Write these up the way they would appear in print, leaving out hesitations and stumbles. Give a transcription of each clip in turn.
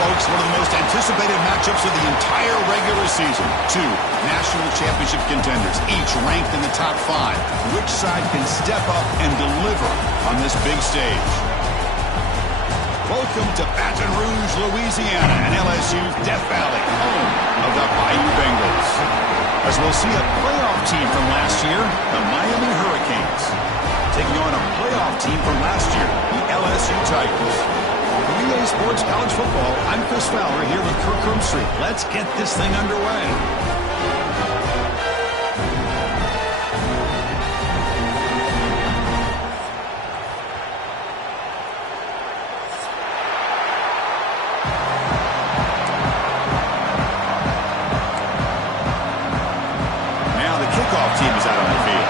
folks, one of the most anticipated matchups of the entire regular season. Two national championship contenders, each ranked in the top 5. Which side can step up and deliver on this big stage? Welcome to Baton Rouge, Louisiana, and LSU's Death Valley, home of the Bayou Bengals. As we'll see a playoff team from last year, the Miami Hurricanes, taking on a playoff team from last year, the LSU Tigers. For EA Sports College Football, I'm Chris Fowler here with Kirk Crumbstreet. Let's get this thing underway. Now the kickoff team is out on the field.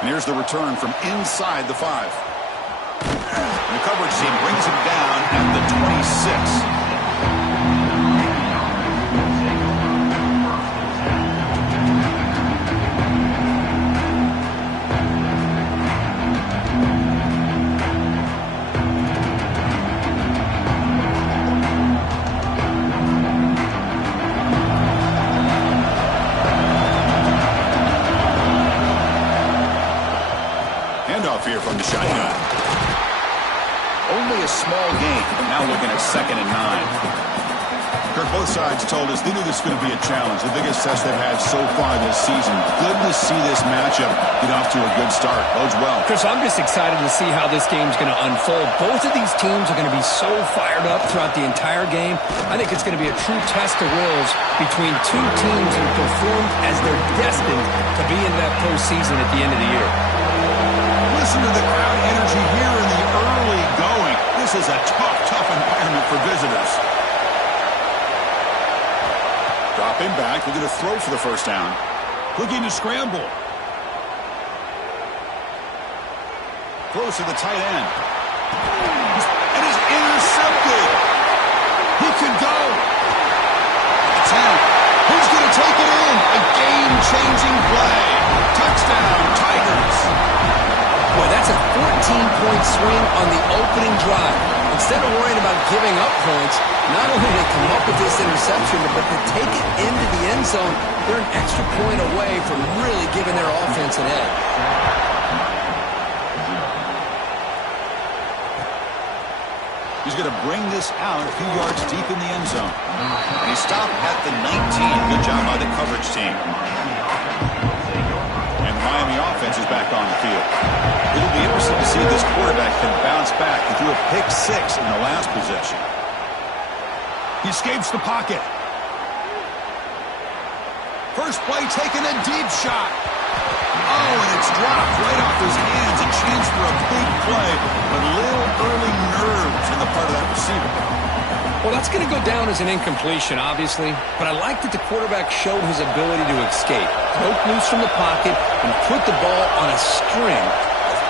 And here's the return from inside the 5. And the coverage team brings him down at the 26. Here from the shotgun. Only a small gain, but now looking at 2nd and 9. Kirk, both sides told us they knew this was going to be a challenge, the biggest test they've had so far this season. Good to see this matchup get off to a good start. Bodes well. Chris, I'm just excited to see how this game's going to unfold. Both of these teams are going to be so fired up throughout the entire game. I think it's going to be a true test of wills between two teams who performed as they're destined to be in that postseason at the end of the year. Listen to the crowd energy here in the early going. This is a tough environment for visitors. Dropping back. We're going to throw for the first down. Looking to scramble. Throws to the tight end. And is intercepted. He could go. 10. Who's going to take it in? A game-changing play. Touchdown, Tigers. Boy, that's a 14-point swing on the opening drive. Instead of worrying about giving up points, not only did they come up with this interception, but to take it into the end zone, they're an extra point away from really giving their offense an edge. He's going to bring this out a few yards deep in the end zone. And he stopped at the 19. Good job by the coverage team. And the Miami offense is back on the field. It'll be interesting to see if this quarterback can bounce back. He threw a pick-6 in the last possession. He escapes the pocket. First play taking a deep shot. Oh, and it's dropped right off his hands. A chance for a big play, but little early nerves on the part of that receiver. Well, that's going to go down as an incompletion, obviously, but I like that the quarterback showed his ability to escape, broke loose from the pocket, and put the ball on a string.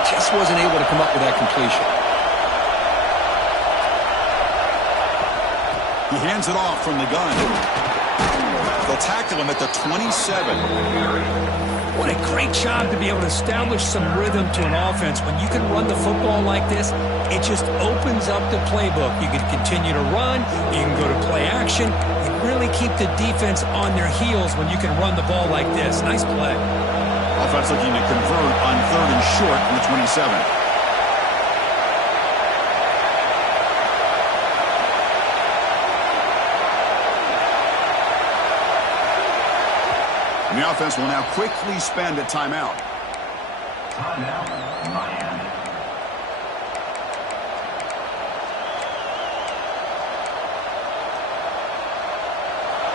Just wasn't able to come up with that completion. He hands it off from the gun. They'll tackle him at the 27. What a great job to be able to establish some rhythm to an offense. When you can run the football like this, it just opens up the playbook. You can continue to run. You can go to play action. You really keep the defense on their heels when you can run the ball like this. Nice play. Offense looking to convert on 3rd and short from the 27. And the offense will now quickly spend a timeout. Timeout, Miami.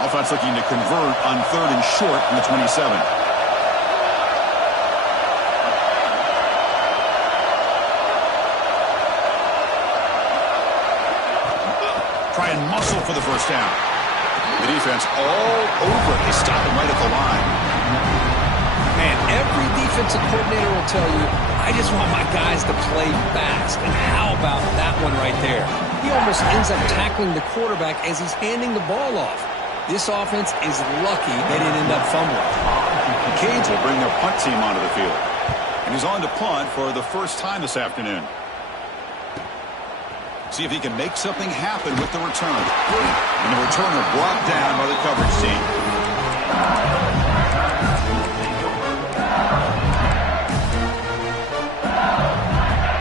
Offense looking to convert on 3rd and short from the 27. Try and muscle for the first down. The defense all over it. They stop him right at the line. Man, every defensive coordinator will tell you, I just want my guys to play fast. And how about that one right there? He almost ends up tackling the quarterback as he's handing the ball off. This offense is lucky they didn't end up fumbling. The Canes will bring their punt team onto the field. And he's on to punt for the first time this afternoon. See if he can make something happen with the return. And the returner brought down by the coverage team.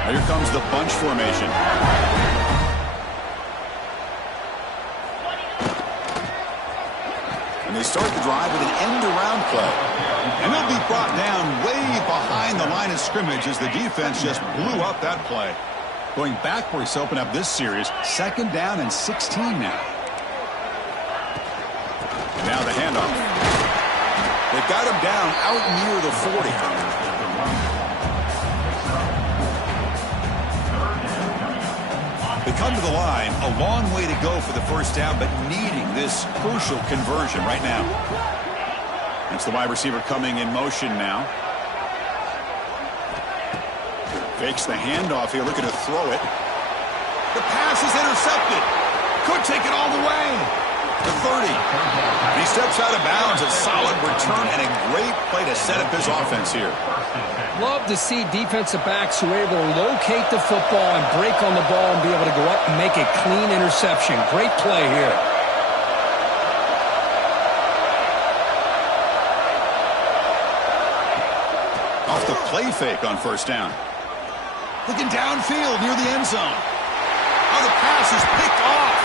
Now here comes the bunch formation. And they start the drive with an end-around play. And they'll be brought down way behind the line of scrimmage as the defense just blew up that play. Going backwards to open up this series, 2nd down and 16 now. And now the handoff. They've got him down out near the 40. They come to the line, a long way to go for the first down, but needing this crucial conversion right now. It's the wide receiver coming in motion now. Fakes the handoff here, looking to throw it. The pass is intercepted. Could take it all the way. The 30. He steps out of bounds. A solid return and a great play to set up his offense here. Love to see defensive backs who are able to locate the football and break on the ball and be able to go up and make a clean interception. Great play here. Off the play fake on first down. Looking downfield near the end zone. Oh, the pass is picked off.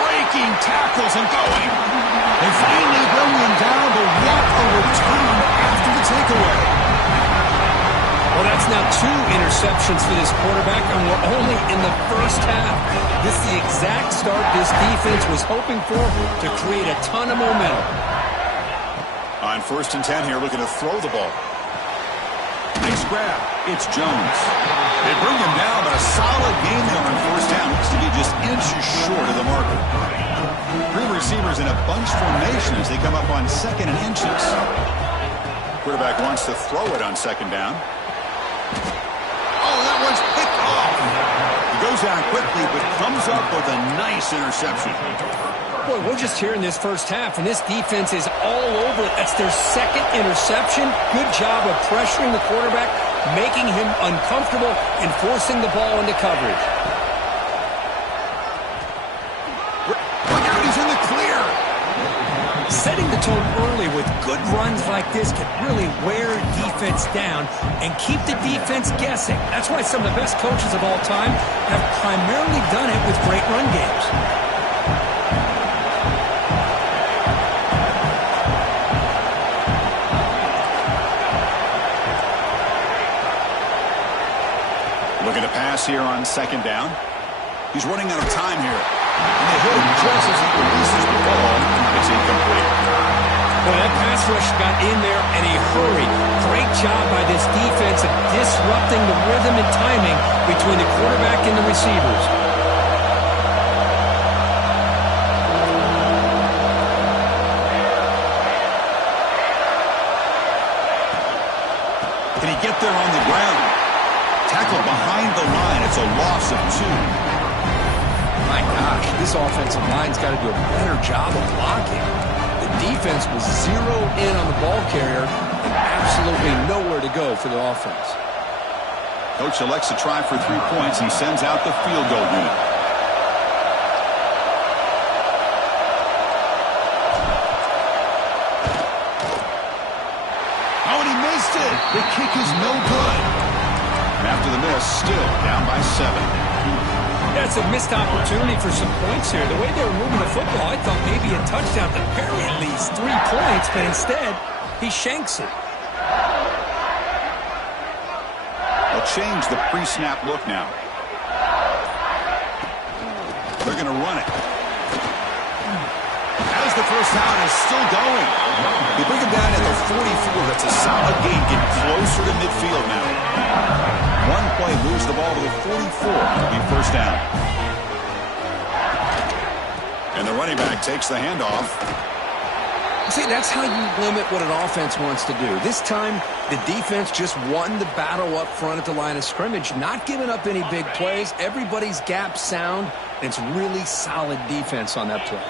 Breaking tackles and going. They finally bring him down, but what a return after the takeaway. Well, that's now 2 interceptions for this quarterback, and we're only in the first half. This is the exact start this defense was hoping for to create a ton of momentum. On 1st and 10 here, looking to throw the ball. Nice grab. It's Jones. They bring him down, but a solid game there on 1st down. Looks to be just inches short of the marker. 3 receivers in a bunch formation as they come up on 2nd and inches. Quarterback wants to throw it on 2nd down. Oh, that one's picked off. He goes down quickly, but comes up with a nice interception. Boy, we're just here in this first half, and this defense is all over it. That's their 2nd interception. Good job of pressuring the quarterback, making him uncomfortable, and forcing the ball into coverage. Look out, he's in the clear. Setting the tone early with good runs like this can really wear defense down and keep the defense guessing. That's why some of the best coaches of all time have primarily done it with great run games. Looking to pass here on 2nd down. He's running out of time here. And they hit him just as he releases the ball. It's incomplete. Well, that pass rush got in there in a hurry. Great job by this defense of disrupting the rhythm and timing between the quarterback and the receivers. Can he get there on the ground? Tackled behind the line. It's a loss of 2. My gosh, this offensive line's got to do a better job of blocking. The defense was zeroed in on the ball carrier and absolutely nowhere to go for the offense. Coach elects to try for 3 points and sends out the field goal unit. Oh, and he missed it. The kick is no good. And after the miss, still down by 7. That's a missed opportunity for some points here. The way they were moving the football, I thought maybe a touchdown at the very least 3 points, but instead, he shanks it. They'll change the pre-snap look now. They're going to run it. As the first down is still going. They bring him down at the 44. That's a solid gain, getting closer to midfield now. One play moves the ball to the 44. It'll be first down. And the running back takes the handoff. See, that's how you limit what an offense wants to do. This time, the defense just won the battle up front at the line of scrimmage, not giving up any big plays. Everybody's gap sound, and it's really solid defense on that play.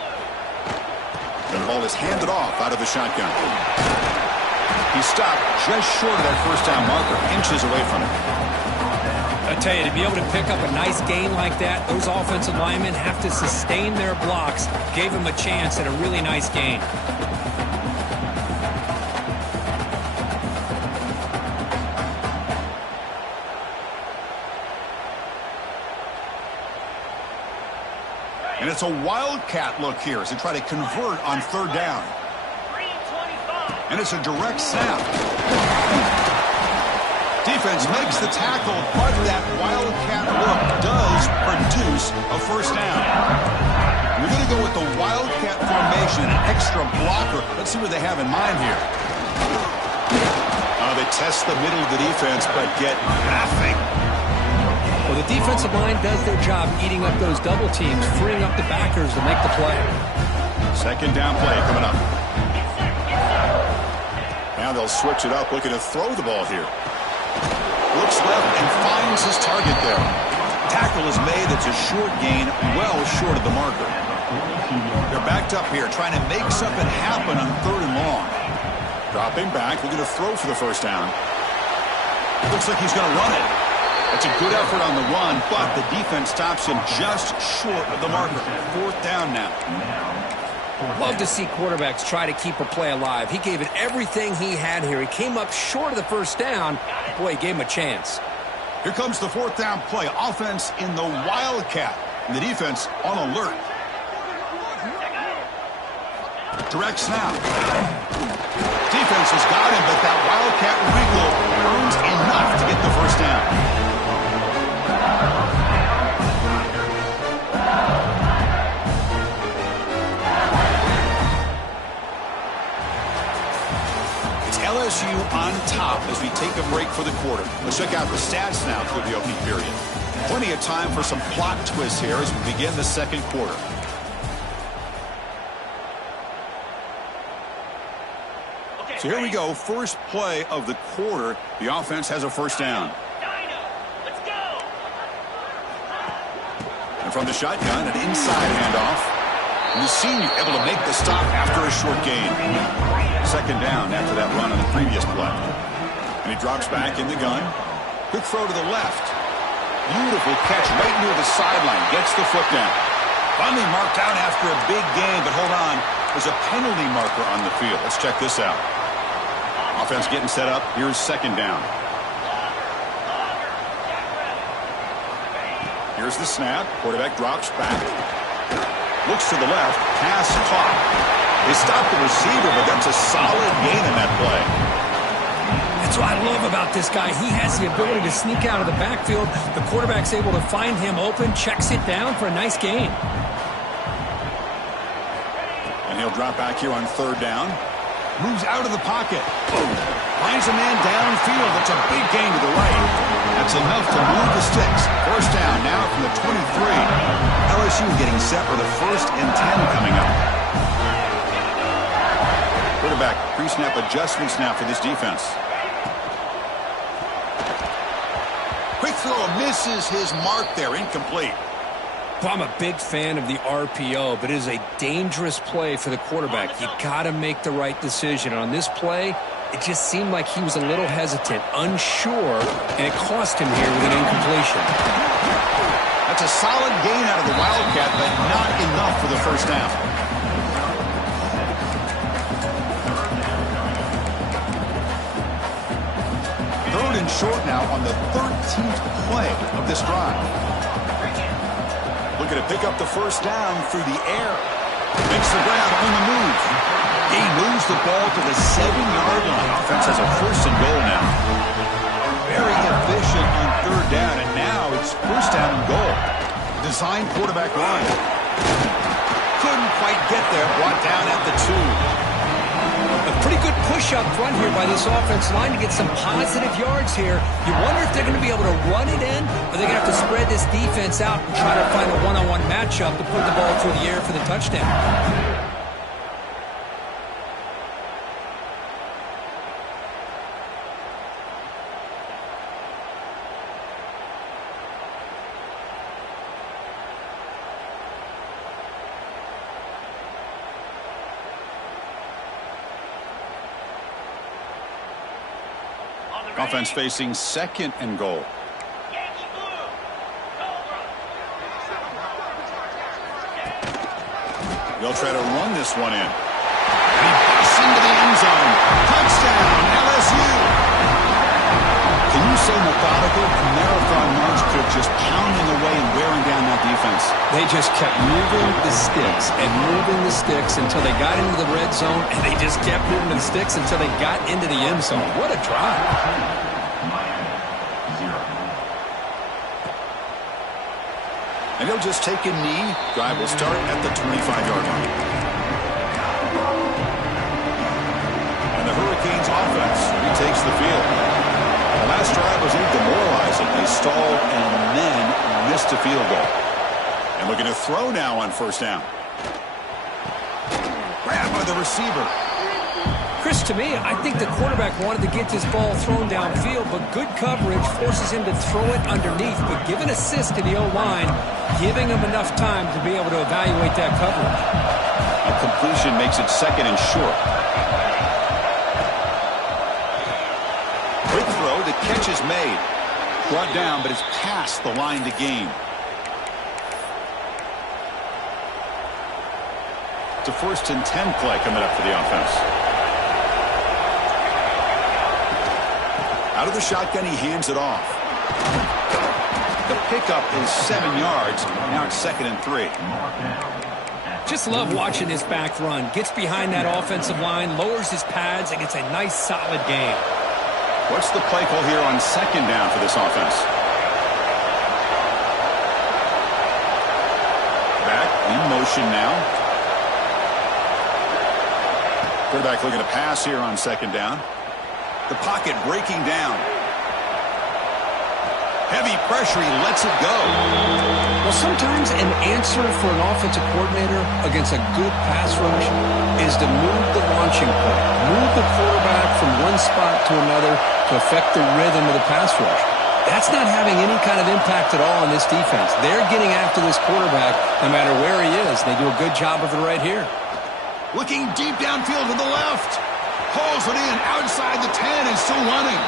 And the ball is handed off out of the shotgun. He stopped just short of that first down marker, inches away from it. I tell you, to be able to pick up a nice gain like that, those offensive linemen have to sustain their blocks. Gave him a chance at a really nice gain. And it's a wildcat look here as they try to convert on third down. And it's a direct snap. Defense makes the tackle, but that wildcat look does produce a first down. We're going to go with the wildcat formation, an extra blocker. Let's see what they have in mind here. They test the middle of the defense, but get nothing. Well, the defensive line does their job eating up those double teams, freeing up the backers to make the play. Second down play coming up. Now they'll switch it up, looking to throw the ball here. Looks left and finds his target there. Tackle is made. It's a short gain, well short of the marker. They're backed up here, trying to make something happen on third and long. Dropping back, looking to throw for the first down. Looks like he's going to run it. That's a good effort on the run, but the defense stops him just short of the marker. Fourth down now. Love to see quarterbacks try to keep a play alive. He gave it everything he had here. He came up short of the first down. Boy, he gave him a chance. Here comes the fourth down play. Offense in the wildcat. And the defense on alert. Direct snap. Defense has got him, but that wildcat wriggle earns enough to get the first down. LSU on top as we take a break for the quarter. Let's check out the stats now for the opening period. Plenty of time for some plot twists here as we begin the second quarter. So here we go. First play of the quarter. The offense has a first down. And from the shotgun, an inside handoff. And the senior able to make the stop after a short gain. Second down after that run on the previous play. And he drops back in the gun. Quick throw to the left. Beautiful catch right near the sideline. Gets the foot down. Finally marked out after a big gain, but hold on. There's a penalty marker on the field. Let's check this out. Offense getting set up. Here's second down. Here's the snap. Quarterback drops back. Looks to the left. Pass caught. They stopped the receiver, but that's a solid gain in that play. That's what I love about this guy. He has the ability to sneak out of the backfield. The quarterback's able to find him open, checks it down for a nice gain. And he'll drop back here on third down. Moves out of the pocket. Finds a man downfield. That's a big gain to the right. That's enough to move the sticks. First down now from the 23. LSU getting set for the 1st and 10 coming up. Quarterback pre-snap adjustment snap for this defense. Quick throw misses his mark there. Incomplete. Well, I'm a big fan of the RPO, but it is a dangerous play for the quarterback. You got to make the right decision. On this play, it just seemed like he was a little hesitant, unsure, and it cost him here with an incompletion. That's a solid gain out of the Wildcat, but not enough for the first down. Third and short now on the 13th play of this drive. Looking to pick up the first down through the air. Makes the ground on the move. He moves the ball to the 7-yard line. Offense has a first and goal now. Very efficient on third down, and now it's first down and goal. Design quarterback run. Couldn't quite get there. Brought down at the 2. A pretty good push up front here by this offense line to get some positive yards here. You wonder if they're going to be able to run it in, or they're going to have to spread this defense out and try to find a one-on-one matchup to put the ball through the air for the touchdown. Offense facing 2nd and goal. They'll try to run this one in. And he busts into the end zone. Touchdown, LSU. Can you say methodical? A marathon march could just pounding away and wearing down that defense. They just kept moving the sticks and moving the sticks until they got into the red zone, and they just kept moving the sticks until they got into the end zone. What a drive. And he'll just take a knee. Drive will start at the 25-yard line. And the Hurricanes offense retakes the field. The last drive was a little demoralizing. They stalled and then missed a field goal. And looking to throw now on 1st down. Grabbed by the receiver. Chris, to me, I think the quarterback wanted to get this ball thrown downfield, but good coverage forces him to throw it underneath. But give an assist to the O-line, giving him enough time to be able to evaluate that coverage. A completion makes it 2nd and short. Quick throw, the catch is made. Brought down, but it's past the line to gain. It's a 1st and 10 play coming up for the offense. Out of the shotgun, he hands it off. The pickup is 7 yards. Now it's 2nd and 3. Just love watching this back run. Gets behind that offensive line, lowers his pads, and gets a nice solid gain. What's the play call here on 2nd down for this offense? Back in motion now. Quarterback looking to pass here on 2nd down. The pocket breaking down. Heavy pressure, he lets it go. Well, sometimes an answer for an offensive coordinator against a good pass rush is to move the launching point, move the quarterback from one spot to another to affect the rhythm of the pass rush. That's not having any kind of impact at all on this defense. They're getting after this quarterback no matter where he is. They do a good job of it right here. Looking deep downfield to the left. Pulls it in outside the 10 and still running.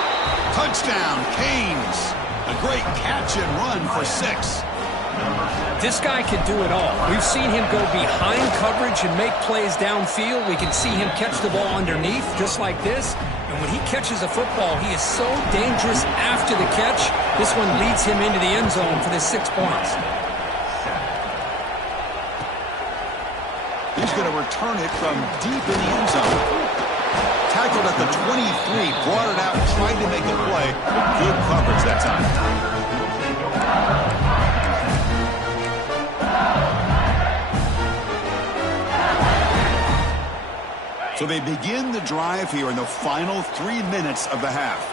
Touchdown, Canes. A great catch and run for 6. This guy can do it all. We've seen him go behind coverage and make plays downfield. We can see him catch the ball underneath just like this. And when he catches a football, he is so dangerous after the catch. This one leads him into the end zone for the 6 points. He's going to return it from deep in the end zone. Tackled at the 23, brought it out, tried to make a play, but good coverage that time. So they begin the drive here in the final 3 minutes of the half.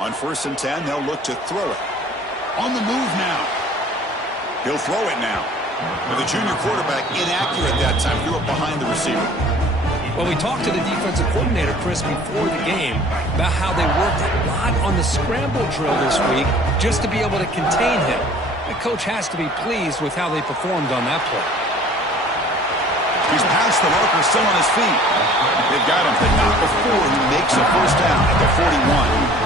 On 1st and 10, they'll look to throw it. On the move now. He'll throw it now. But the junior quarterback inaccurate that time, threw it behind the receiver. Well, we talked to the defensive coordinator, Chris, before the game about how they worked a lot on the scramble drill this week just to be able to contain him. The coach has to be pleased with how they performed on that play. He's past the marker, still on his feet. They've got him, but not before he makes a 1st down at the 41.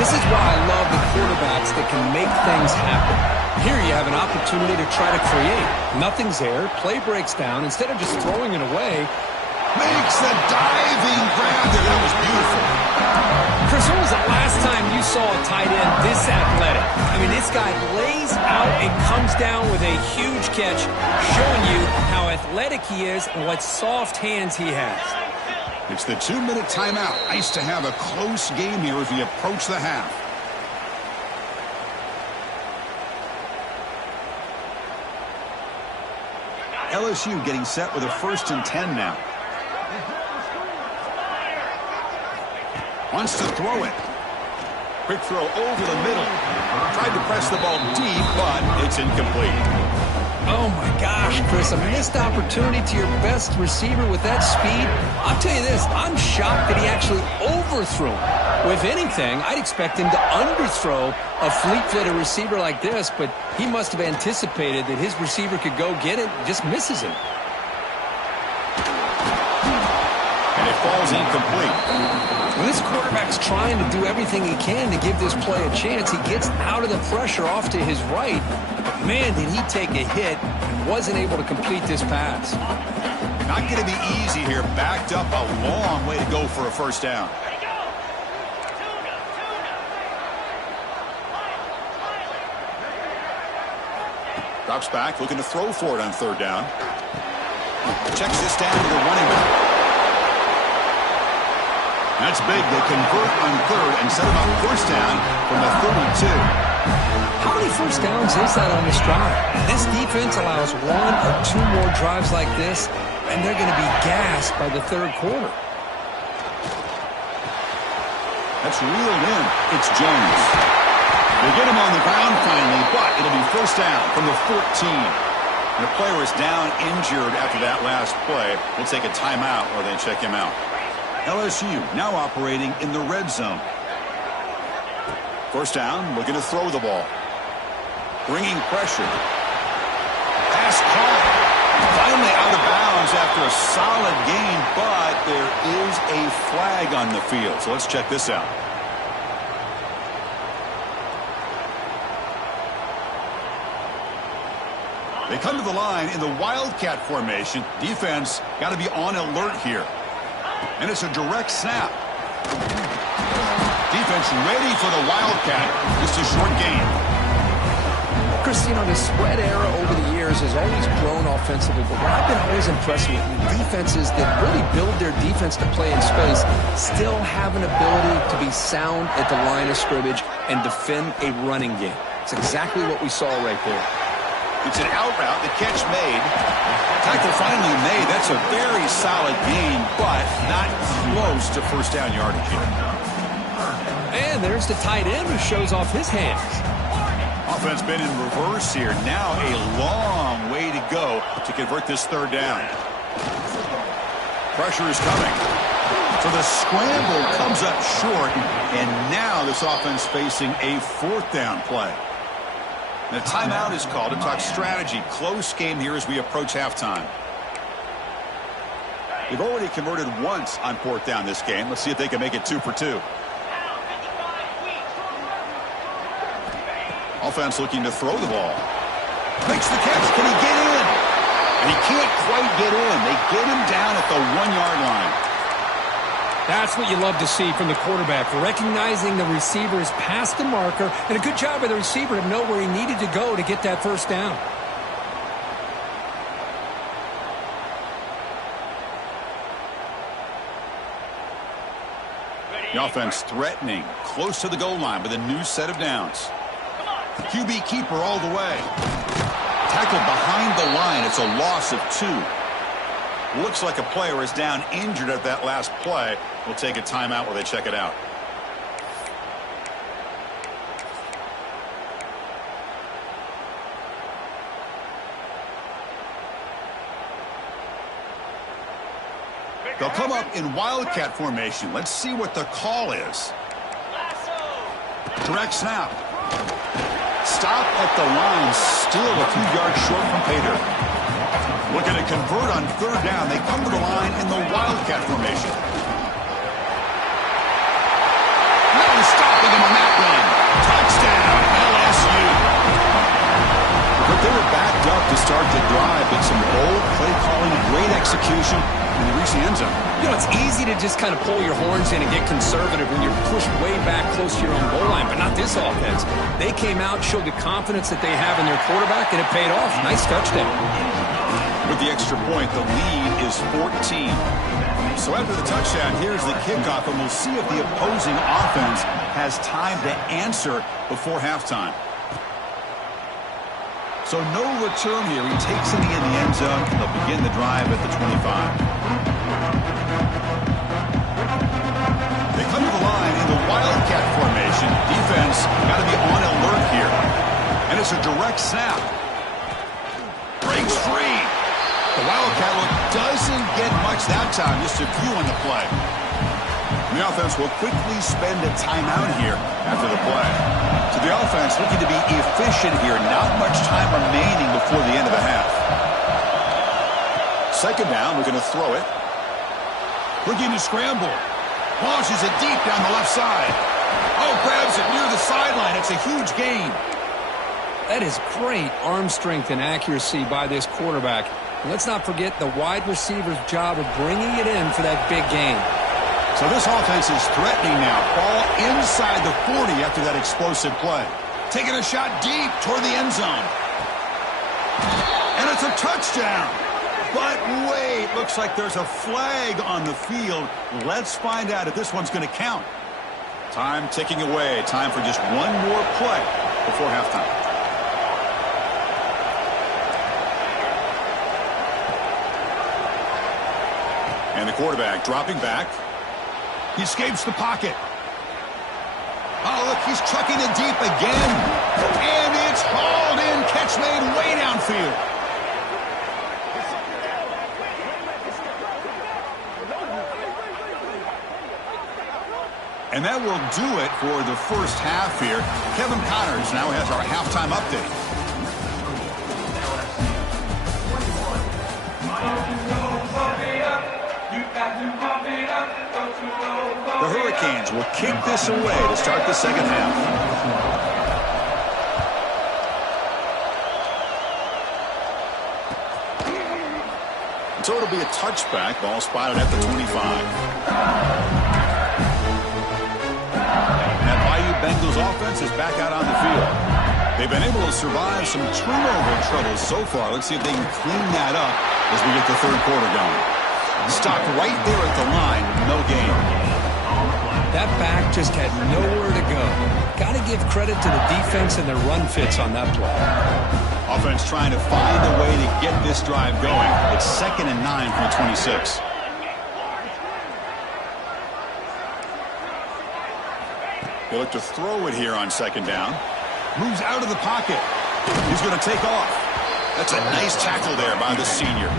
This is why I love the quarterbacks that can make things happen. Here you have an opportunity to try to create. Nothing's there. Play breaks down. Instead of just throwing it away, makes the diving grab there. That was beautiful. Chris, when was the last time you saw a tight end this athletic? I mean, this guy lays out and comes down with a huge catch, showing you how athletic he is and what soft hands he has. It's the 2-minute timeout. Nice to have a close game here as we approach the half. LSU getting set with a 1st and 10 now. Wants to throw it. Quick throw over the middle. Tried to press the ball deep, but it's incomplete. oh my gosh, Chris, a missed opportunity to your best receiver with that speed. I'll tell you this, I'm shocked that he actually overthrew him. With anything, I'd expect him to underthrow a fleet-footed receiver like this, but he must have anticipated that his receiver could go get it, just misses him. falls incomplete. When this quarterback's trying to do everything he can to give this play a chance, he gets out of the pressure off to his right. But man, did he take a hit and wasn't able to complete this pass. Not going to be easy here. Backed up a long way to go for a first down. Drops back, looking to throw for it on third down. Checks this down to the running back. That's big. They convert on third and set him up first down from the 32. How many first downs is that on this drive? This defense allows one or two more drives like this, and they're going to be gassed by the third quarter. That's reeled in. It's Jones. They get him on the ground finally, but it'll be first down from the 14. And the player is down injured after that last play. We'll take a timeout or they check him out. LSU now operating in the red zone. First down, looking to throw the ball. Bringing pressure. Pass caught. Finally out of bounds after a solid gain, but there is a flag on the field. So let's check this out. They come to the line in the Wildcat formation. Defense got to be on alert here. And it's a direct snap. Defense ready for the Wildcat. Just a short gain. Chris, you know, the spread era over the years has always grown offensively, but what I've been always impressed with defenses that really build their defense to play in space still have an ability to be sound at the line of scrimmage and defend a running game. It's exactly what we saw right there. It's an out route. The catch made. Tackle finally made. That's a very solid gain, but not close to first down yardage here. And there's the tight end who shows off his hands. Offense been in reverse here. Now a long way to go to convert this third down. Pressure is coming. So the scramble comes up short, and now this offense facing a fourth down play. The timeout is called to talk strategy. Close game here as we approach halftime. They've already converted once on fourth down this game. Let's see if they can make it 2 for 2. Offense looking to throw the ball. Makes the catch. Can he get in? And he can't quite get in. They get him down at the 1-yard line. That's what you love to see from the quarterback, recognizing the receivers past the marker, and a good job by the receiver to know where he needed to go to get that first down. The offense threatening, close to the goal line with a new set of downs. QB keeper all the way. Tackled behind the line. It's a loss of 2. Looks like a player is down injured at that last play. We'll take a timeout while they check it out. They'll come up in Wildcat formation. Let's see what the call is. Direct snap. Stop at the line. Still a few yards short from pay dirt. Looking to convert on third down. They come to the line in the Wildcat formation. No stopping him on that run. Touchdown, LSU. But they were backed up to start the drive, but some bold play calling, great execution, and they reach the end zone. You know, it's easy to just kind of pull your horns in and get conservative when you're pushed way back close to your own goal line, but not this offense. They came out, showed the confidence that they have in their quarterback, and it paid off. Nice touchdown. With the extra point, the lead is 14. So after the touchdown, here's the kickoff, and we'll see if the opposing offense has time to answer before halftime. So no return here. He takes it in the end zone. They'll begin the drive at the 25. They come to the line in the Wildcat formation. Defense got to be on alert here. And it's a direct snap. Breaks free. The Wildcat look doesn't get much that time. Just a few on the play. And the offense will quickly spend a timeout here after the play. So the offense looking to be efficient here. Not much time remaining before the end of the half. Second down, we're going to throw it. Looking to scramble. Launches it deep down the left side. Oh, grabs it near the sideline. It's a huge gain. That is great arm strength and accuracy by this quarterback. And let's not forget the wide receiver's job of bringing it in for that big gain. So this offense is threatening now. Ball inside the 40 after that explosive play. Taking a shot deep toward the end zone. And it's a touchdown. But wait, looks like there's a flag on the field. Let's find out if this one's going to count. Time ticking away. Time for just one more play before halftime. And the quarterback dropping back. He escapes the pocket. Oh, look, he's chucking it deep again. And it's hauled in. Catch made way downfield. And that will do it for the first half here. Kevin Connors now has our halftime update. The Hurricanes will kick this away to start the second half. So it'll be a touchback. Ball spotted at the 25. Bengals offense is back out on the field. They've been able to survive some turnover troubles so far. Let's see if they can clean that up as we get the third quarter going. Stopped right there at the line. No gain. That back just had nowhere to go. Got to give credit to the defense and their run fits on that play. Offense trying to find a way to get this drive going. It's 2nd and 9 from the 26. They look to throw it here on second down. Moves out of the pocket. He's going to take off. That's a nice tackle there by the senior.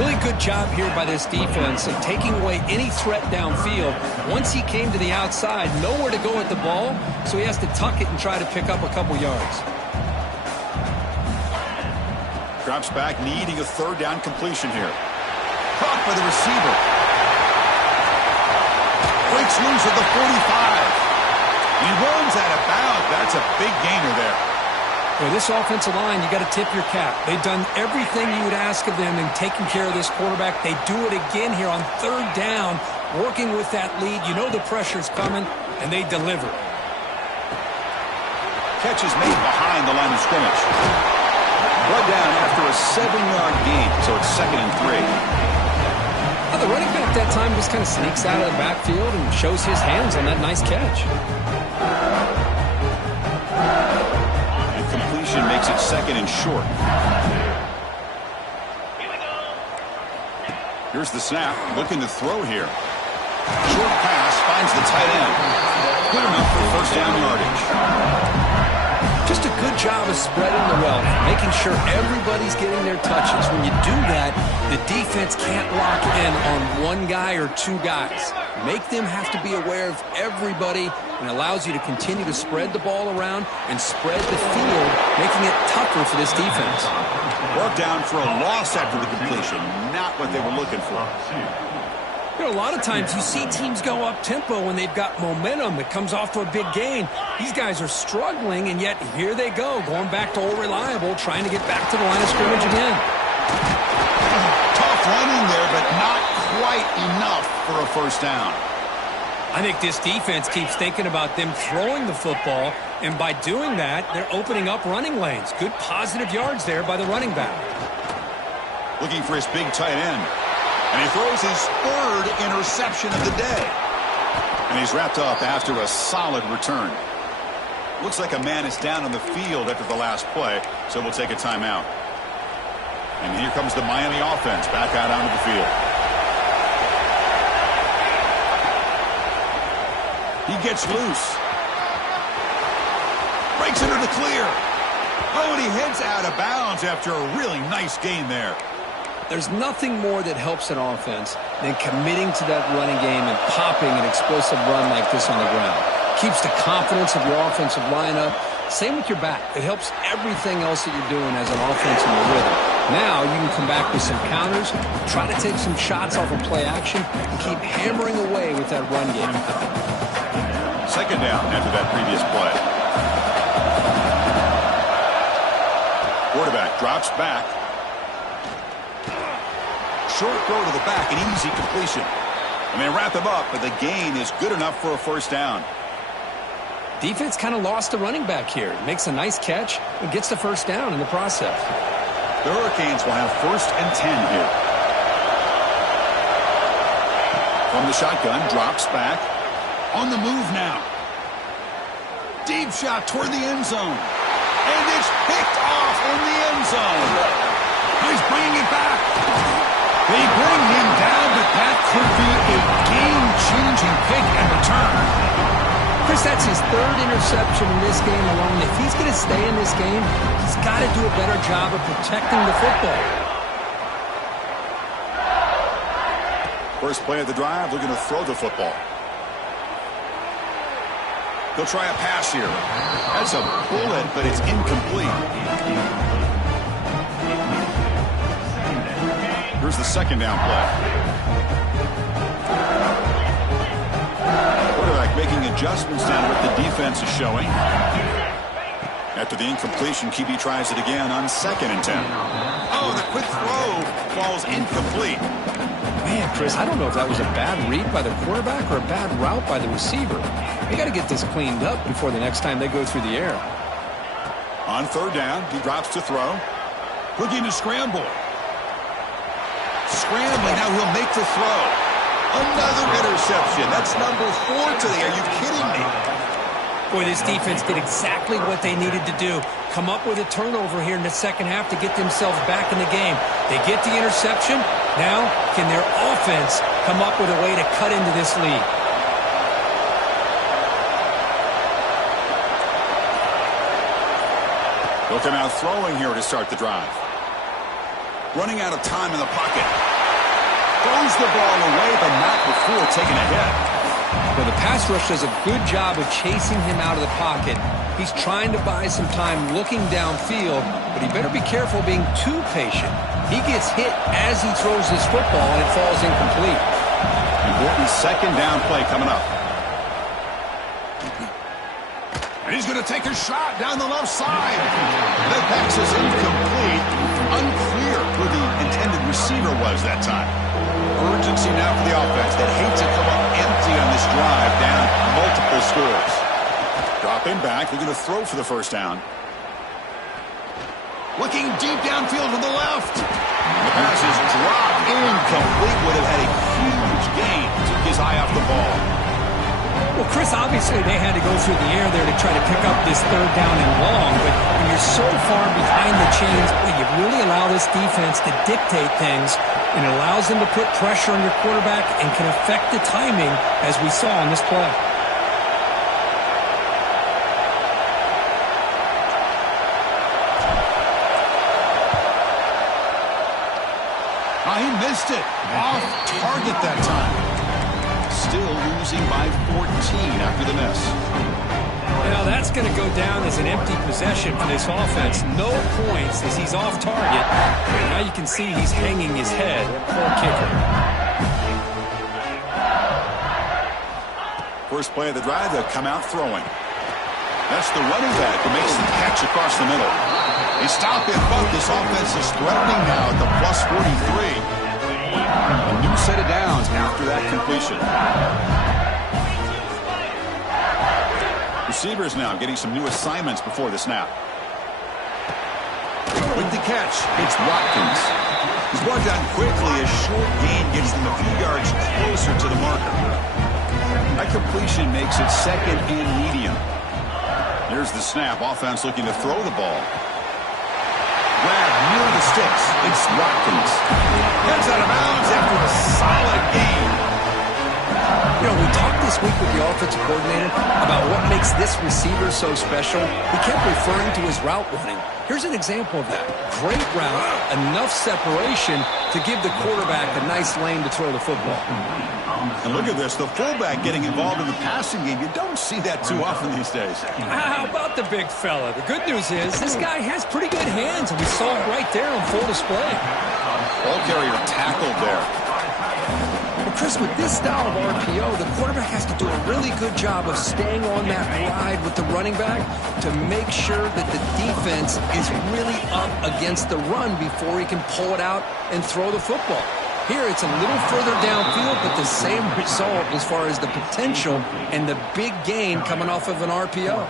Really good job here by this defense of taking away any threat downfield. Once he came to the outside, nowhere to go with the ball, so he has to tuck it and try to pick up a couple yards. Drops back, needing a third down completion here. Caught by the receiver. Breaks loose at the 45. He runs out of bounds. That's a big gainer there. Well, this offensive line, you got to tip your cap. They've done everything you would ask of them in taking care of this quarterback. They do it again here on third down, working with that lead. You know the pressure's coming, and they deliver. Catch is made behind the line of scrimmage. Brought down after a 7-yard gain, so it's 2nd and 3. The running back that time just kind of sneaks out of the backfield and shows his hands on that nice catch. And completion makes it 2nd and short. Here's the snap. Looking to throw here. Short pass finds the tight end. Good enough for first down yardage. Just a good job of spreading the wealth, making sure everybody's getting their touches. When you do that, the defense can't lock in on one guy or two guys. Make them have to be aware of everybody, and allows you to continue to spread the ball around and spread the field, making it tougher for this defense. Brought down for a loss after the completion. Not what they were looking for. You know, a lot of times you see teams go up-tempo when they've got momentum that comes off to a big gain. These guys are struggling, and yet here they go, going back to old reliable, trying to get back to the line of scrimmage again. Tough running there, but not quite enough for a first down. I think this defense keeps thinking about them throwing the football, and by doing that, they're opening up running lanes. Good positive yards there by the running back. Looking for his big tight end. And he throws his third interception of the day. And he's wrapped up after a solid return. Looks like a man is down on the field after the last play, so we'll take a timeout. And here comes the Miami offense back out onto the field. He gets loose. Breaks into the clear. Oh, and he heads out of bounds after a really nice gain there. There's nothing more that helps an offense than committing to that running game and popping an explosive run like this on the ground. Keeps the confidence of your offensive lineup. Same with your back. It helps everything else that you're doing as an offense in the rhythm. Now you can come back with some counters, try to take some shots off of play action, and keep hammering away with that run game. Second down after that previous play. Quarterback drops back. Short throw to the back, an easy completion. And they wrap him up, but the gain is good enough for a first down. Defense kind of lost the running back here. Makes a nice catch and gets the first down in the process. The Hurricanes will have 1st and 10 here. From the shotgun, drops back. On the move now. Deep shot toward the end zone. And it's picked off in the end zone. He's bringing it back. They bring him down, but that could be a game-changing pick and return. Chris, that's his 3rd interception in this game alone. If he's going to stay in this game, he's got to do a better job of protecting the football. First play of the drive, they're going to throw the football. He'll try a pass here. That's a bullet, but it's incomplete. Here's the second down play. Quarterback making adjustments down what the defense is showing. After the incompletion, QB tries it again on 2nd and 10. Oh, the quick throw falls incomplete. Man, Chris, I don't know if that was a bad read by the quarterback or a bad route by the receiver. They got to get this cleaned up before the next time they go through the air. On 3rd down, he drops to throw. Looking to scramble. Scrambling, now he'll make the throw. Another interception. That's number 4 today. Are you kidding me? Boy, this defense did exactly what they needed to do. Come up with a turnover here in the second half to get themselves back in the game. They get the interception. Now, can their offense come up with a way to cut into this lead? They'll come out throwing here to start the drive. Running out of time in the pocket. Throws the ball away, but not before taking a hit. Well, the pass rush does a good job of chasing him out of the pocket. He's trying to buy some time looking downfield, but he better be careful being too patient. He gets hit as he throws this football, and it falls incomplete. Important second down play coming up. And he's going to take a shot down the left side. That pass is incomplete. Unclear who the intended receiver was that time. Urgency now for the offense that hates to come up empty on this drive, down multiple scores. Dropping back, they're going to throw for the first down. Looking deep downfield to the left. The pass is dropped incomplete. Would have had a huge gain. Took his eye off the ball. Well, Chris, obviously they had to go through the air there to try to pick up this 3rd down and long, but when you're so far behind the chains, you really allow this defense to dictate things, and it allows them to put pressure on your quarterback and can affect the timing, as we saw on this play. Oh, he missed it. Off target that time. Still losing by 14 after the miss. Now that's going to go down as an empty possession for this offense. No points as he's off target. Now you can see he's hanging his head. Poor kicker. First play of the drive, they'll come out throwing. That's the running back who makes the catch across the middle. They stop in front. This offense is threatening now at the plus 43. A new set of downs after that completion. Receivers now getting some new assignments before the snap. With the catch, it's Watkins. He's brought down quickly. A short gain gets them a few yards closer to the marker. That completion makes it 2nd and medium. Here's the snap. Offense looking to throw the ball. Grab near the sticks. It's Watkins. Gets out of bounds after a solid game. You know, we talked this this week with the offensive coordinator about what makes this receiver so special? He kept referring to his route running. Here's an example of that. Great route, enough separation to give the quarterback a nice lane to throw the football. And look at this, the fullback getting involved in the passing game. You don't see that too often these days. How about the big fella? The good news is this guy has pretty good hands, and we saw it right there on full display. Ball carrier tackled there. Well, Chris, with this style of RPO, the quarterback has to do a really good job of staying on that ride with the running back to make sure that the defense is really up against the run before he can pull it out and throw the football. Here, it's a little further downfield, but the same result as far as the potential and the big gain coming off of an RPO.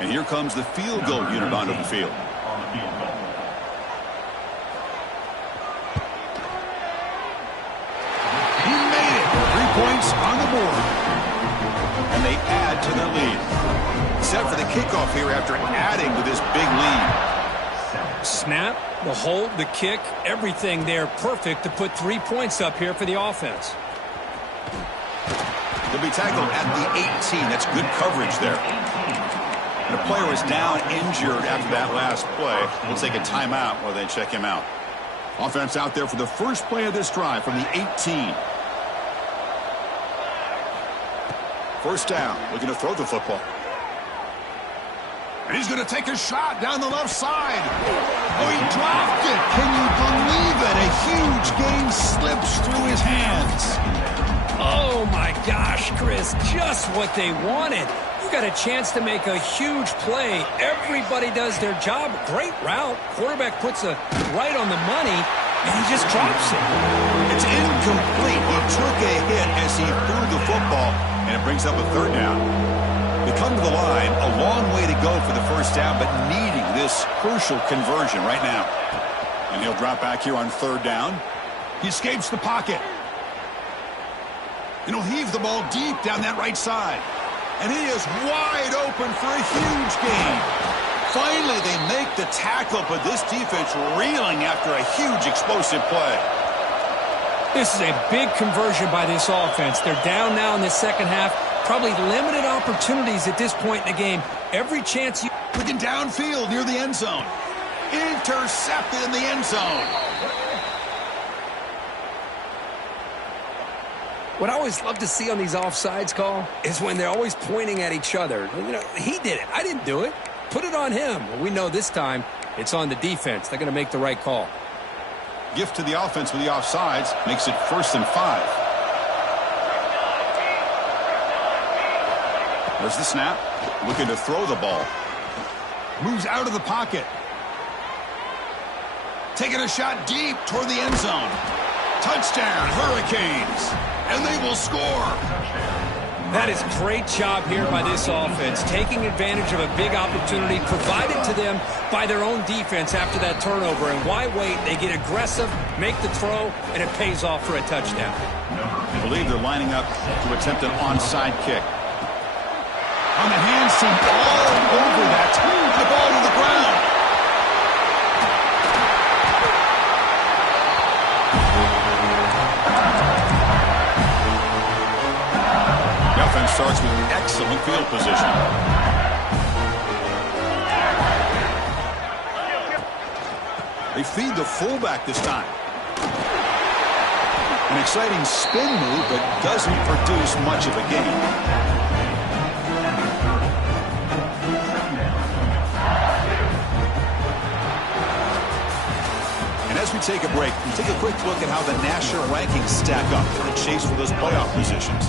And here comes the field goal unit onto the field. He made it. 3 points on the board. And they add to their lead. Set for the kickoff here after adding to this big lead. Snap, the hold, the kick, everything there perfect to put 3 points up here for the offense. They'll be tackled at the 18. That's good coverage there. And the player was down injured after that last play. We'll take a timeout while they check him out. Offense out there for the first play of this drive from the 18. First down, looking to throw the football. And he's going to take a shot down the left side. Oh, he dropped it. Can you believe it? A huge game slips through his hands. Oh, my gosh, Chris, just what they wanted. You got a chance to make a huge play. Everybody does their job. Great route. Quarterback puts it right on the money, and he just drops it. It's incomplete. He took a hit as he threw the football, and it brings up a third down. They come to the line, a long way to go for the first down, but needing this crucial conversion right now. And he'll drop back here on third down. He escapes the pocket. And he'll heave the ball deep down that right side. And he is wide open for a huge gain. Finally, they make the tackle, but this defense reeling after a huge explosive play. This is a big conversion by this offense. They're down now in the second half. Probably limited opportunities at this point in the game. Every chance you... Looking downfield near the end zone. Intercepted in the end zone. What I always love to see on these offsides call is when they're always pointing at each other. You know, he did it. I didn't do it. Put it on him. Well, we know this time it's on the defense. They're going to make the right call. Gift to the offense with the offsides. Makes it 1st and 5. There's the snap. Looking to throw the ball. Moves out of the pocket. Taking a shot deep toward the end zone. Touchdown, Hurricanes. And they will score. That is a great job here by this offense, taking advantage of a big opportunity provided to them by their own defense after that turnover. And why wait? They get aggressive, make the throw, and it pays off for a touchdown. I believe they're lining up to attempt an onside kick. On the hands team all over that. The ball to the ground. The offense starts with excellent field position. They feed the fullback this time. An exciting spin move, but doesn't produce much of a gain. As we take a break, we take a quick look at how the national rankings stack up in the chase for those playoff positions.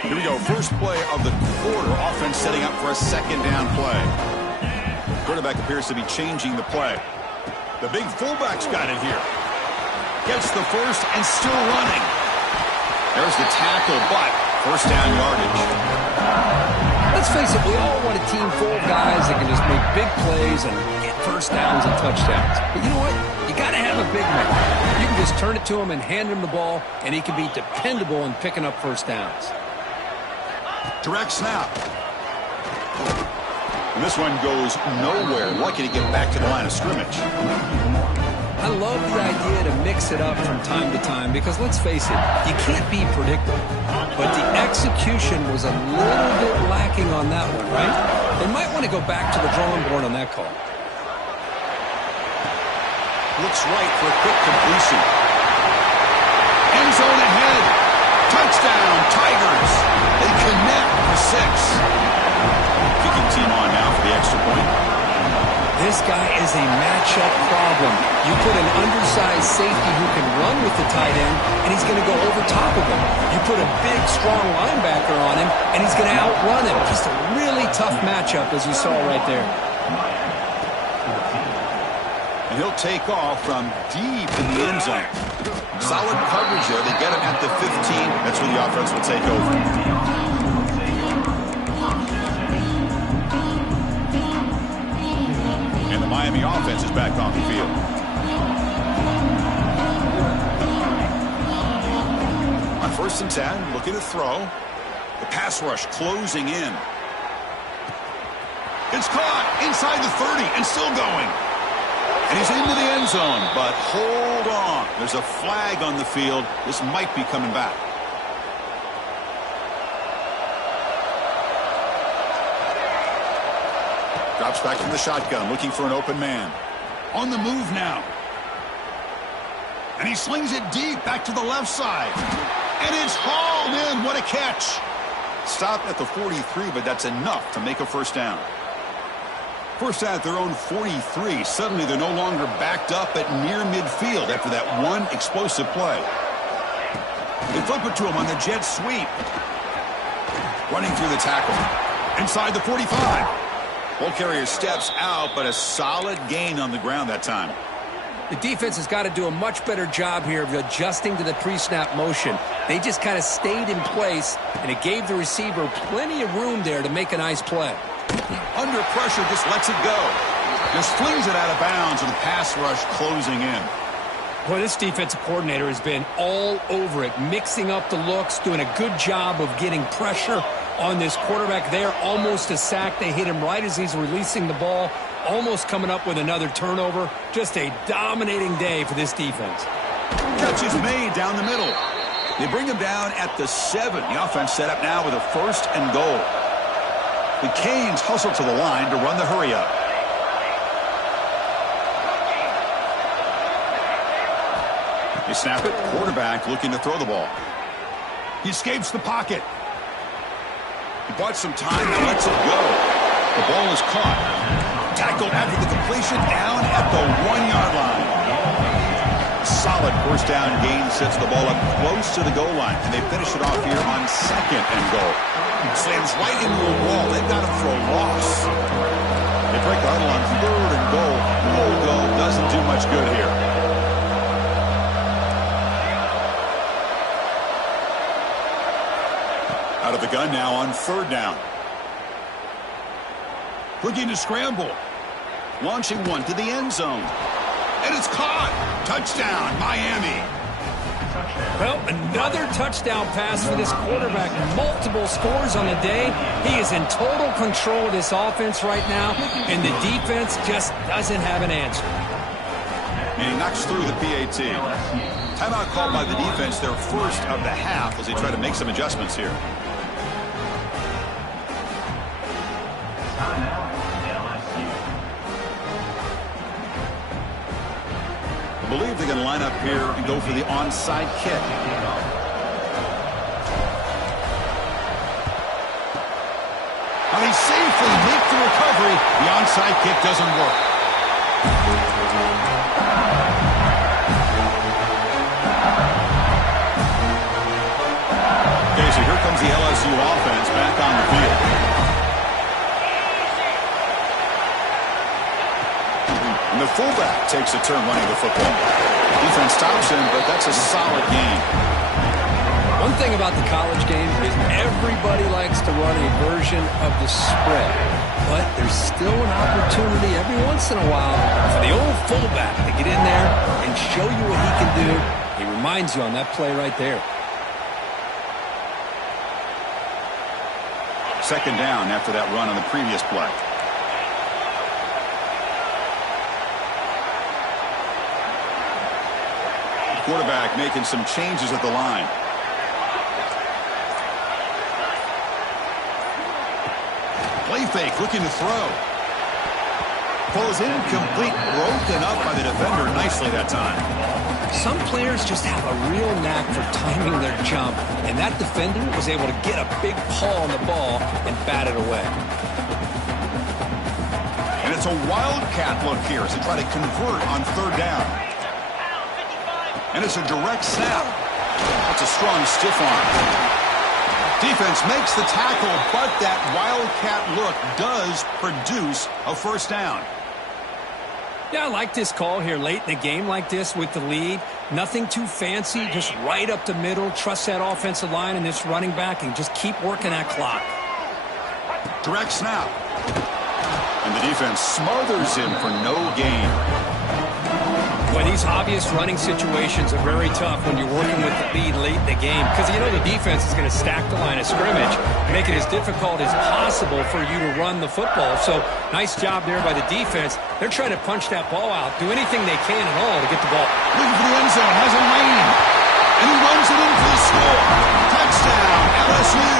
Here we go. First play of the quarter. Offense setting up for a second down play. Quarterback appears to be changing the play. The big fullback's got it here. Gets the first and still running. There's the tackle, but first down yardage. Let's face it, we all want a team full of guys that can just make big plays and get first downs and touchdowns. But you know what? You got to have a big man. You can just turn it to him and hand him the ball, and he can be dependable in picking up first downs. Direct snap. And this one goes nowhere. Lucky to get back to the line of scrimmage. I love the idea to mix it up from time to time because, let's face it, you can't be predictable. But the execution was a little bit lacking on that one, right? They might want to go back to the drawing board on that call. Looks right for a quick completion. End zone ahead. Touchdown, Tigers. They connect for 6. Kicking team on now for the extra point. This guy is a matchup problem. You put an undersized safety who can run with the tight end, and he's going to go over top of him. You put a big, strong linebacker on him, and he's going to outrun him. Just a really tough matchup, as you saw right there. And he'll take off from deep in the end zone. Solid coverage there. They get him at the 15. That's where the offense will take over. Miami offense is back on the field. On 1st and 10, looking to throw. The pass rush closing in. It's caught inside the 30 and still going. And he's into the end zone, but hold on. There's a flag on the field. This might be coming back. Drops back from the shotgun, looking for an open man. On the move now. And he slings it deep back to the left side. And it's hauled in. What a catch. Stopped at the 43, but that's enough to make a first down. First down at their own 43. Suddenly they're no longer backed up at near midfield after that one explosive play. They flip it to him on the jet sweep. Running through the tackle. Inside the 45. Ball carrier steps out, but a solid gain on the ground that time. The defense has got to do a much better job here of adjusting to the pre-snap motion. They just kind of stayed in place, and it gave the receiver plenty of room there to make a nice play. Under pressure, just lets it go. Just flings it out of bounds with the pass rush closing in. Boy, this defensive coordinator has been all over it, mixing up the looks, doing a good job of getting pressure on this quarterback there. Almost a sack. They hit him right as he's releasing the ball, almost coming up with another turnover. Just a dominating day for this defense. Catch is made down the middle. They bring him down at the 7. The offense set up now with a 1st and goal. The Canes hustle to the line to run the hurry up. They snap it. Quarterback looking to throw the ball. He escapes the pocket. He bought some time and lets it go. The ball is caught. Tackled after the completion down at the 1-yard line. Solid first down gain sets the ball up close to the goal line. And they finish it off here on 2nd and goal. Slams right into a wall. They've got him for a loss. They break the huddle on 3rd and goal. Goal doesn't do much good here. Out of the gun now on 3rd down. Looking to scramble. Launching one to the end zone. And it's caught. Touchdown, Miami. Well, another touchdown pass for this quarterback. Multiple scores on the day. He is in total control of this offense right now, and the defense just doesn't have an answer. And he knocks through the PAT. Timeout called by the defense, their first of the half, as they try to make some adjustments here. I believe they're going to line up here and go for the onside kick. Now they safely make the recovery. The onside kick doesn't work. Okay, so here comes the LSU offense back on the field. And the fullback takes a turn running the football. Defense stops him, but that's a solid game. One thing about the college game is everybody likes to run a version of the spread. But there's still an opportunity every once in a while for the old fullback to get in there and show you what he can do. He reminds you on that play right there. Second down after that run on the previous play. Quarterback making some changes at the line. Play fake, looking to throw. Falls incomplete, broken up by the defender nicely that time. Some players just have a real knack for timing their jump, and that defender was able to get a big paw on the ball and bat it away. And it's a wildcat look here as they try to convert on third down. And it's a direct snap. That's a strong stiff arm. Defense makes the tackle, but that wildcat look does produce a first down. Yeah, I like this call here late in the game like this with the lead. Nothing too fancy, just right up the middle. Trust that offensive line and this running back and just keep working that clock. Direct snap. And the defense smothers him for no gain. Boy, these obvious running situations are very tough when you're working with the lead late in the game because you know the defense is going to stack the line of scrimmage, make it as difficult as possible for you to run the football. So nice job there by the defense. They're trying to punch that ball out, do anything they can at all to get the ball. Looking for the end zone, has a lane, and he runs it in for the score. Touchdown, LSU.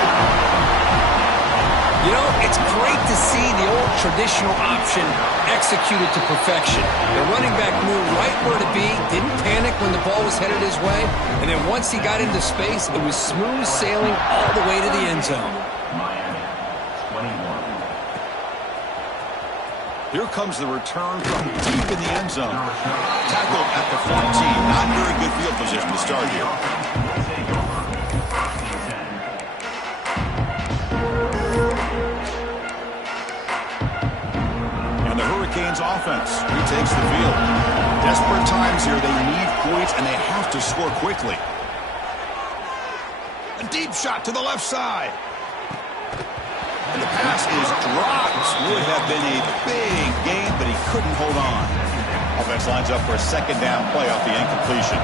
You know, it's great to see the old traditional option executed to perfection. The running back knew right where to be, didn't panic when the ball was headed his way, and then once he got into space, it was smooth sailing all the way to the end zone. Here comes the return from deep in the end zone. Tackled at the 14. Not very good field position to start here. Hurricanes offense retakes the field. Desperate times here. They need points, and they have to score quickly. A deep shot to the left side. And the pass is dropped. Would have been a big game, but he couldn't hold on. Offense lines up for a second down play off the incompletion.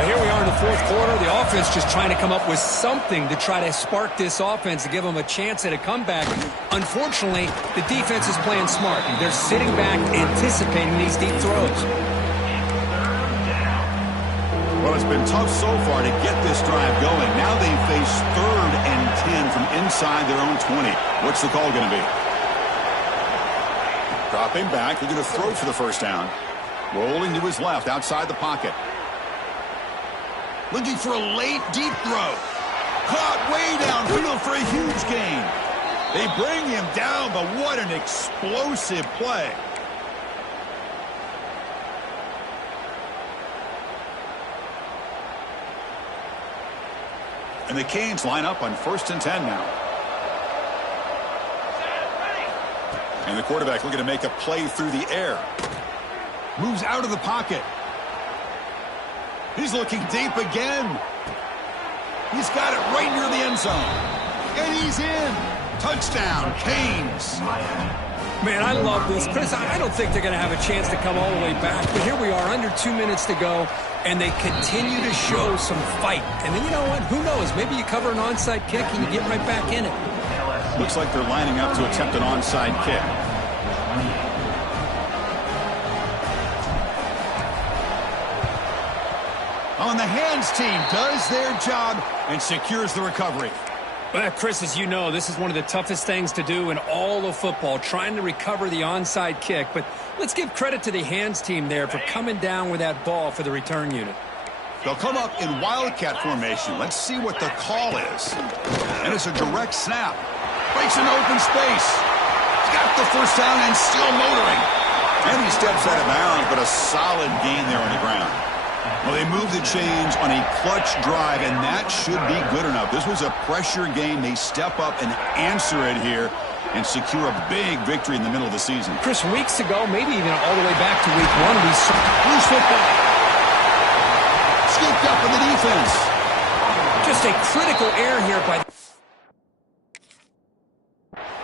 Now here we are in the fourth quarter. The offense just trying to come up with something to try to spark this offense to give them a chance at a comeback. Unfortunately, the defense is playing smart. They're sitting back, anticipating these deep throws. Well, it's been tough so far to get this drive going. Now they face 3rd and 10 from inside their own 20. What's the call going to be? Dropping back. They're going to throw for the first down. Rolling to his left outside the pocket. Looking for a late deep throw. Caught way downfield for a huge gain. They bring him down, but what an explosive play. And the Canes line up on 1st and 10 now. And the quarterback looking to make a play through the air. Moves out of the pocket. He's looking deep again. He's got it right near the end zone. And he's in. Touchdown, Canes. Man, I love this. Chris, I don't think they're going to have a chance to come all the way back. But here we are, under 2 minutes to go, and they continue to show some fight. And then you know what? Who knows? Maybe you cover an onside kick and you get right back in it. Looks like they're lining up to attempt an onside kick. On the hands team does their job and secures the recovery. Well, Chris, as you know, this is one of the toughest things to do in all of football, trying to recover the onside kick. But let's give credit to the hands team there for coming down with that ball for the return unit. They'll come up in wildcat formation. Let's see what the call is. And it's a direct snap. Breaks into open space. He's got the first down and still motoring. And he steps out of bounds, but a solid gain there on the ground. Well, they moved the chains on a clutch drive, and that should be good enough. This was a pressure game. They step up and answer it here and secure a big victory in the middle of the season. Chris, weeks ago, maybe even all the way back to week 1, we saw loose football. Scooped up in the defense. Just a critical error here by the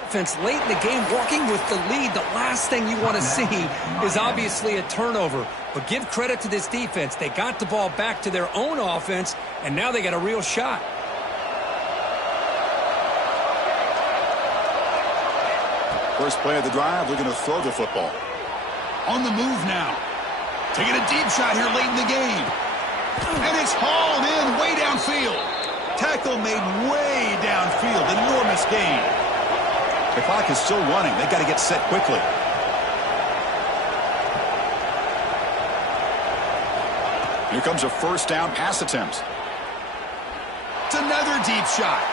defense late in the game, walking with the lead. The last thing you want to see is obviously a turnover. But give credit to this defense. They got the ball back to their own offense, and now they got a real shot. First play of the drive, they're going to throw the football. On the move now. Taking a deep shot here late in the game. And it's hauled in way downfield. Tackle made way downfield. Enormous gain. The clock is still running. They've got to get set quickly. Here comes a first down pass attempt. It's another deep shot.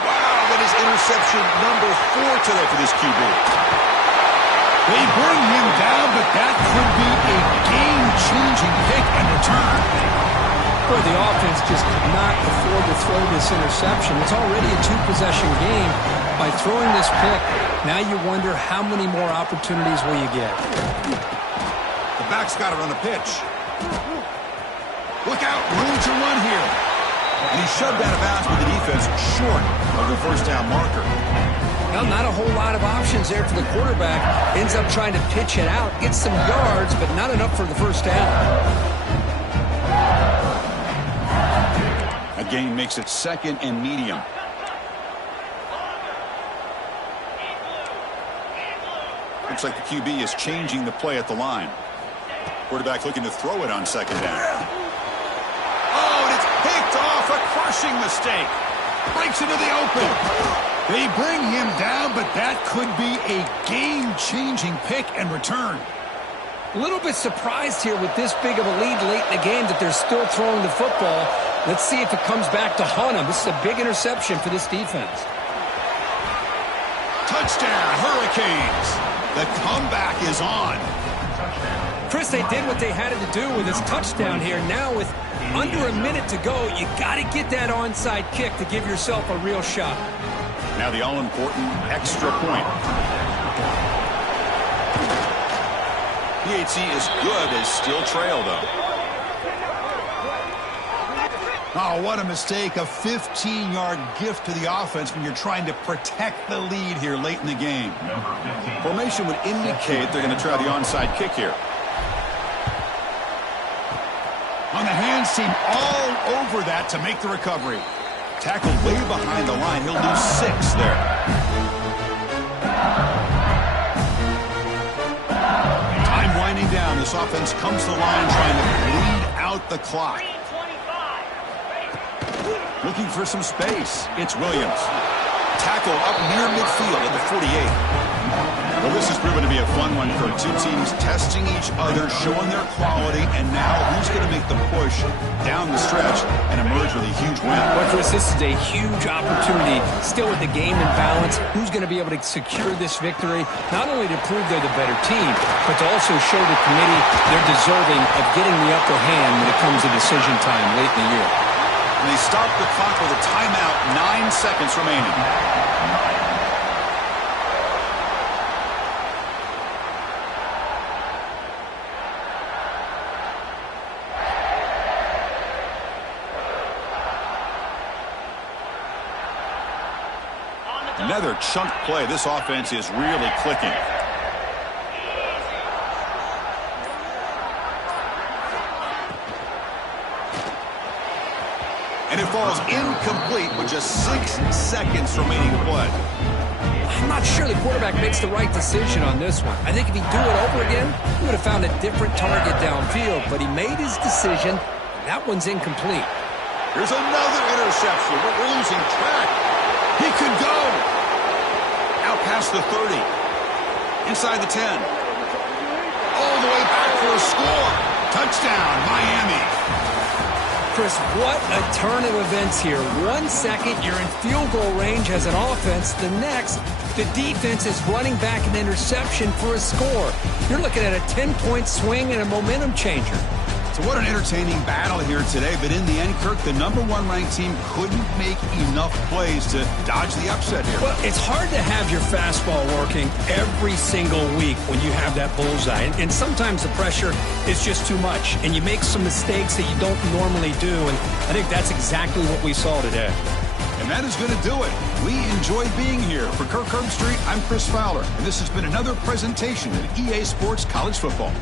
Wow, that is interception number 4 today for this QB. They bring him down, but that could be a game-changing pick and return. Boy, the offense just could not afford to throw this interception. It's already a 2-possession game. By throwing this pick, now you wonder how many more opportunities will you get. The back's got to run a pitch. Look out, room to run here. And he shoved out of bounds with the defense short of the first down marker. Well, not a whole lot of options there for the quarterback. Ends up trying to pitch it out, gets some yards, but not enough for the first down. That gain makes it 2nd and medium. Looks like the QB is changing the play at the line. Quarterback looking to throw it on 2nd down. Oh, and it's picked off. A crushing mistake. Breaks into the open. They bring him down, but that could be a game-changing pick and return. A little bit surprised here with this big of a lead late in the game that they're still throwing the football. Let's see if it comes back to haunt them. This is a big interception for this defense. Touchdown, Hurricanes. The comeback is on. Chris, they did what they had to do with this touchdown here. Now with under a minute to go, you got to get that onside kick to give yourself a real shot. Now the all-important extra point. PAT is good as still trail, though. Oh, what a mistake. A 15-yard gift to the offense when you're trying to protect the lead here late in the game. Formation would indicate they're going to try the onside kick here. On the hands team all over that to make the recovery. Tackled way behind the line. He'll lose 6 there. Time winding down. This offense comes to the line trying to bleed out the clock. Looking for some space. It's Williams. Tackle up near midfield at the 48. Well, this has proven to be a fun one for two teams testing each other, showing their quality, and now who's going to make the push down the stretch and emerge with a huge win. Well, Chris, this is a huge opportunity. Still with the game in balance, who's going to be able to secure this victory, not only to prove they're the better team, but to also show the committee they're deserving of getting the upper hand when it comes to decision time late in the year. And they stop the clock with a timeout, 9 seconds remaining. Another chunk play. This offense is really clicking. And it falls incomplete with just 6 seconds remaining to play. I'm not sure the quarterback makes the right decision on this one. I think if he'd do it over again, he would have found a different target downfield, but he made his decision. That one's incomplete. Here's another interception. We're losing track. He could go. Out past the 30. Inside the 10. All the way back for a score. Touchdown, Miami. Chris, what a turn of events here. 1 second, you're in field goal range as an offense. The next, the defense is running back an interception for a score. You're looking at a 10-point swing and a momentum changer. So what an entertaining battle here today. But in the end, Kirk, the #1 ranked team couldn't make enough plays to dodge the upset here. Well, it's hard to have your fastball working every single week when you have that bullseye. And sometimes the pressure is just too much. And you make some mistakes that you don't normally do. And I think that's exactly what we saw today. And that is going to do it. We enjoyed being here. For Kirk Herbstreit, I'm Chris Fowler. And this has been another presentation of EA Sports College Football.